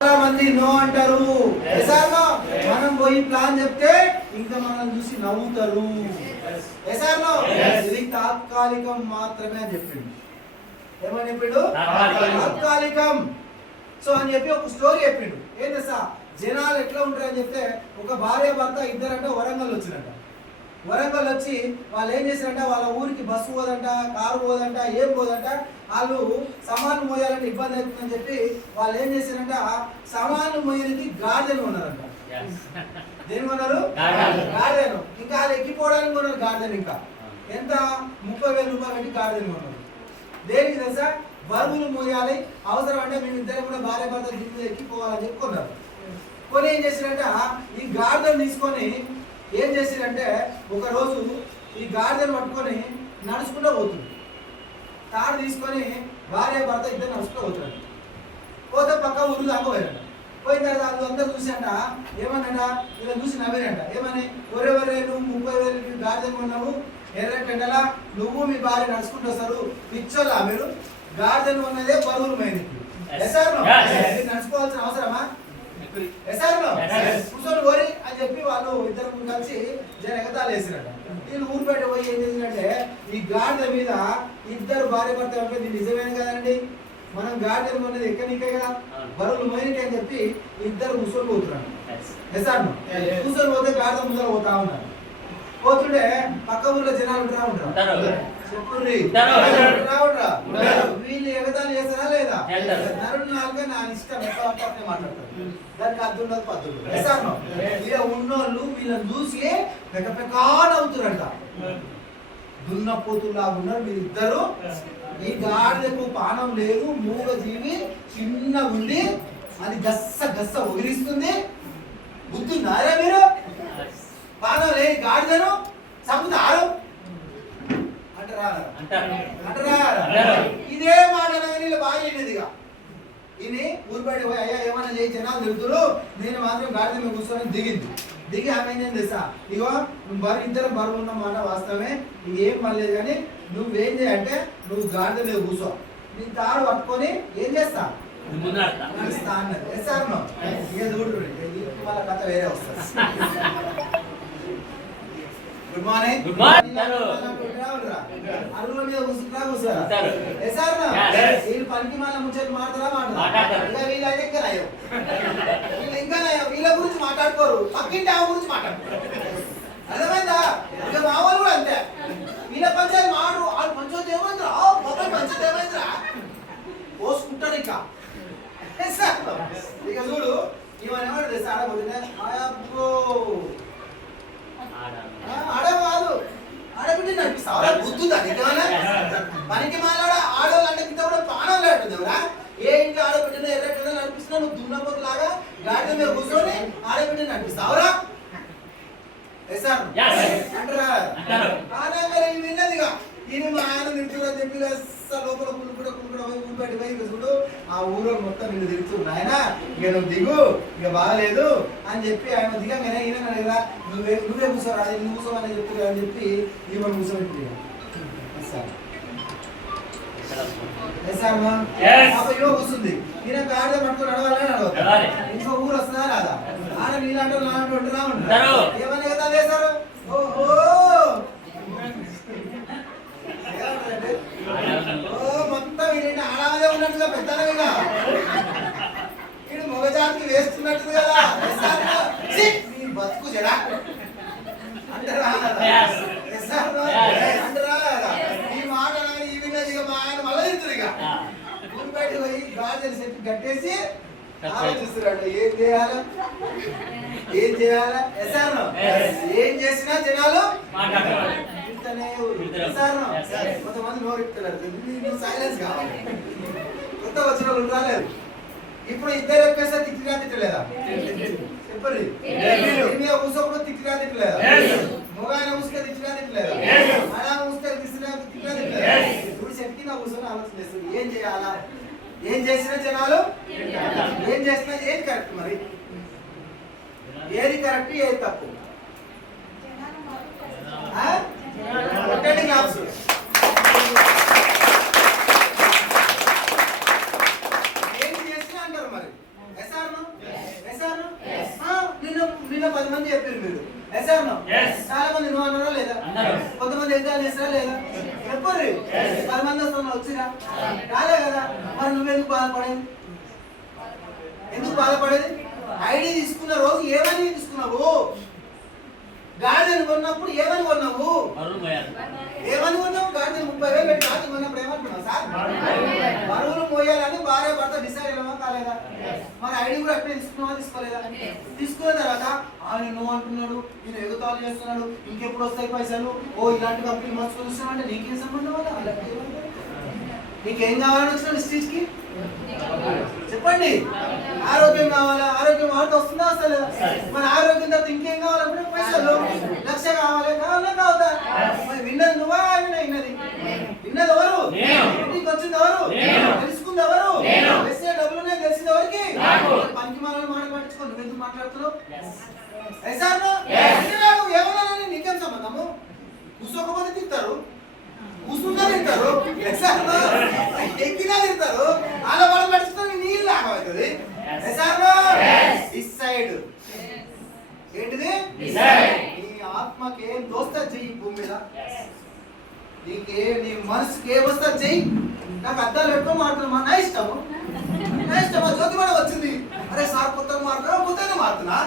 చాలా మంది నో అంటారు. మనం పోయి ప్లాన్ చెప్తే ఇంకా మనల్ని చూసి నవ్వుతారు. ఇది తాత్కాలికం మాత్రమే అని చెప్పిండు. ఏమని చెప్పిండు? తాత్కాలికం. సో అని చెప్పి ఒక స్టోరీ చెప్పిండు. ఏం తెలుసా, జనాలు ఎట్లా ఉంటారని చెప్తే, ఒక భార్య భర్త ఇద్దరంట వరంగల్ వచ్చినట్ట. వరంగల్ వచ్చి వాళ్ళు ఏం చేశారంట, వాళ్ళ ఊరికి బస్సు పోదంట, కారు పోదంట, ఏం పోదంట. వాళ్ళు సామాన్లు మోయాలంటే ఇబ్బంది అవుతుందని చెప్పి వాళ్ళు ఏం చేశారంట, సామాన్లు మోయడానికి గార్డెన్ ఉన్నారంట. దేని కొన్నారు? గార్డెన్. ఇంకా వాళ్ళు ఎక్కిపోవడానికి కొన్నారు గార్డెన్. ఇంకా ఎంత 30,000 రూపాయలు పెట్టి గార్డెన్ కొన్నారు. దేనికి తెలుసా? బరువులు మోయాలి, అవసరం అంటే మేము ఇద్దరు కూడా భార్య భర్త దీని ఎక్కిపోవాలని చెప్పి కొన్నారు. కొని ఏం చేశారంట, ఈ గార్డెన్ తీసుకొని ఏం చేశారంటే, ఒక రోజు ఈ గార్డెన్ పట్టుకొని నడుచుకుంటూ పోతుంది. తాడు తీసుకొని భార్య భర్త ఇద్దరు నడుచుకుంటూ పోతున్నాడు. పోతే పక్క ఊరు దాకా పోయారంట. పోయిన తర్వాత వాళ్ళు అందరూ చూసాంట. ఏమన్నాడ, ఇలా చూసి నవ్వారంట. ఏమని, ఒరేవరే నువ్వు 30,000 గార్డెన్ కొన్నావు, ఎర్రటెండలా నువ్వు మీ భార్య నడుచుకుంటూ వస్తారు, పిచ్చోలా మీరు? గార్డెన్ ఉన్నదే బరువులు మైనకి నడుచుకోవాల్సిన అవసరమా? కూర్చొని ఓరి అని చెప్పి వాళ్ళు ఇద్దరు కలిసి ఎగతాలు వేసినట్ట. వీళ్ళు ఊరు బయట పోయి ఏం చేసినట్టే, ఈ గాడిద మీద ఇద్దరు భార్య భర్త ఉంటుంది. నిజమేనా కదండి, మనం గాడిద ఉన్నది ఎక్కడికే కదా, బరువులు మైనకి అని చెప్పి ఇద్దరు కూర్చొని పోతున్నాడు. కూర్చొని పోతే గాడిద ముందర పోతా ఉన్నారు. పోతుంటే పక్క ఊర్లో జనాలు ఉంటారా? చెప్పుర్రి వీళ్ళు ఎగతాలు చేస్తారా లేదా? నరుడు నాలుగే నా ఇష్టం ఎట్లా మాట్లాడతారు. దానికి అర్థం పద్ధతులు ఇలా ఉన్నోళ్ళు వీళ్ళని చూసి పెకానవుతారంట. దున్నపోతులా ఉన్నారు వీళ్ళిద్దరు. ఈ గాడిదకు పానం లేదు, మూగ జీవి, చిన్న ఉంది, అది గస్స గస్స ఒగిరిస్తుంది. బుద్ధిన్నారా మీరు? పానం లేని గాడిదను చంపుతారు అంటారా? ఇదే మాట వీళ్ళు బాగా అయినదిగా. ఇది ఊరు బయట పోయి అయ్యా ఏమన్నా చేయి, జనాలు తిరుగుతురు, నేను మాత్రం గాడిద మీద కూర్చొని దిగి ఆమె ఏం తెలుసా, ఇగో నువ్వు ఇద్దరు బరువు ఉన్న మాట వాస్తవమే, ఇది ఏం పర్లేదు, కానీ నువ్వేం చేయంటే నువ్వు గాడిద మీద కూర్చో, నీ తాడు పట్టుకొని ఏం చేస్తా అన్నది. ఇక చూడు వాళ్ళ కథ వేరే వస్తుంది. Good morning. Good morning. అరువుల మీద కూర్చుంటారా? వీళ్ళు పనికి మళ్ళీ ముచ్చట్లు మాట్లాడతారా? ఇంకా వీళ్ళైతే ఇంకా నయం, వీళ్ళు ఇంకా నయం. వీళ్ళ గురించి మాట్లాడుకోరు, పక్కింటి ఆమె గురించి మాట్లాడుకోరు. అర్థమైందా? ఇక మా వాళ్ళు కూడా అంతే. వీళ్ళ పంచాయతీ మాడు, వాళ్ళు పంచాయతీ ఏమైందిరా, బాబాయ్ పంచాయతీ ఏమైందిరా పోసుకుంటాడు. ఇక చూడు ఇవన్నీ ఏమంటుంది ఆడబోతుందే, ఆడ కాదు ఆడబిడ్డ నడిపిస్తావా? బుద్ధుందా నీకేమైనా? పనికి మాలాడ ఆడవాళ్ళు అంటే కింద కూడా ప్రాణం లేడుతుందిరా. ఏ ఇంట్లో ఆడబిడ్డను ఎర్రబిడ్డ నడిపిస్తున్నా, నువ్వు దున్నపోతు లాగా గాడి మీద కూర్చొని ఆడబిడ్డ నడిపిస్తావురా? అంటారా? విన్నదిగా ఈయన మా ఆయన నిరుతుగా చెప్పి లోపల కులుకుడ ఊరిపడి పోయి చూడు ఆ ఊరు మొత్తం నిన్ను తిరుగుతుంది. ఆయన ఇక నువ్వు దిగు, ఇక బాగాలేదు అని చెప్పి ఆయన దిగంగానే ఈయన కదా నువ్వే కూర్చోరా, అది నువ్వు కూర్చోమని చెప్పి అని చెప్పి ఈమె కూర్చోబెట్టి ఇవో కూర్చుంది. ఈయన గాడిద పట్టుకుని నడవాలని నడవాలి. ఇంకో ఊరు వస్తుందా రాదా? ఆడ నీళ్ళంటే నాలంటే రావంటారు. ఏమని కదా వేశారు? ఓహో మొత్తం వీళ్ళ ఆడవాదే ఉన్నట్టుగా పెద్దగా వీడు మగజాతికి వేస్తున్నట్టు కదా. బతుకు జడా అంటారా? అంటారా? ఈ మాట ఈ విన్నది మా ఆయన మళ్ళీ తిరుగుతుంది. ఇక ఊరి బయట పోయి గాజులు సెట్ కట్టేసి ఆలోచిస్తున్నాడు ఏం చేయాలా. ఏం చేసినా జనాలు కొంతమంది నోరెత్తున్నారు, సైలెన్స్ కావాలి. కొత్త వచ్చిన వాళ్ళు రాలేదు. ఇప్పుడు ఇద్దరు ఎక్కేస్తే తిట్టినా తిట్టలేదా? చెప్పండి. కూసోప్పుడు తిట్టినా తిట్టలేదా? మొగాయన కూసుక తిట్టినా తిట్టలేదా? అలా కూసుక తిట్టినా తిట్టలేదా? ఇప్పుడు శక్తి నా కూర్చొని ఆలోచన చేస్తుంది ఏం చేయాలా. ఏం చేసినా జనాలు ఏం చేసినా ఏది కరెక్ట్, మరి ఏది కరెక్ట్ ఏది తప్పు? క్లాప్స్. ఏం చేసినా అంటారు మరి. ఎస్ఆర్ నిన్న 10 మంది చెప్పారు మీరు ఎస్ ఆర్ నో చాలా మంది నువ్వు అన్నారా లేదా కొంతమంది ఎగ్జామ్ చేస్తారా లేదా చెప్పరు 10 మంది వస్తున్నా వచ్చిరా రాలే కదా మరి నువ్వెందుకు బాధపడేది ఎందుకు బాధపడేది ఐడి తీసుకున్న రోజు ఏమని తీసుకున్నావు గాడిదను కొన్నప్పుడు ఏమని కొన్నావు ఏమని కొన్నావు గాడిదను 30,000 పెట్టి రాజు కొన్నప్పుడు ఏమనుకున్నావు సార్ బరువులు మోయాలని భార్య భర్త డిసైడ్ అయ్యామా కాలేదా మరి ఐడి కూడా అట్లే తీసుకున్నావా తీసుకోలేదా తీసుకున్న తర్వాత ఆయన నువ్వు అంటున్నాడు నేను ఎగుతాలు చేస్తున్నాడు ఇంకెప్పుడు వస్తాయి పైసలు ఓ ఇలాంటి కంపెనీ మర్చుకొని వస్తున్నావు అంటే నీకేం సంబంధం వల్ల నీకేం కావాలని వచ్చినాడు స్టేజ్కి చెప్పండి ఆరోగ్యం కావాలా ఆరోగ్యం వాడితో వస్తుందా వస్తలేదా మన ఆరోగ్యం తర్వాత ఇంకేం కావాలంటే పైసలు 1,00,000 కావాలి కావాలా కావద్దా మరి విన్నది నువ్వా విన్నది విన్నది ఎవరు ఇంటికి వచ్చింది ఎవరు తెలుసుకుంది ఎవరు వేసే డబ్బులునే తెలిసింది ఎవరికి పనికి మనల్ని మాట పట్టించుకో నువ్వు ఎందుకు మాట్లాడుతున్నావు ఏమన్నా నీకేం సంబంధము కూర్చోకపోతే తింటారు కూర్చుంటా తింటారు ఎక్కినా తింటారు అలా వాళ్ళు పడుచుకొని నీళ్ళు లాగవుతుంది డిసైడ్ ఏంటిది నీ ఆత్మకి ఏం దోస్తా చెయ్యి భూమి మీద నీ మనసుకి ఏం వస్తా చెయ్యి నాకు అద్దాలు పెట్టుకో మారుతున్నా నా ఇష్టము జ్యోతి కూడా వచ్చింది అరే సార్ కొత్తగా మారుతున్నా కొత్తగా మారుతున్నా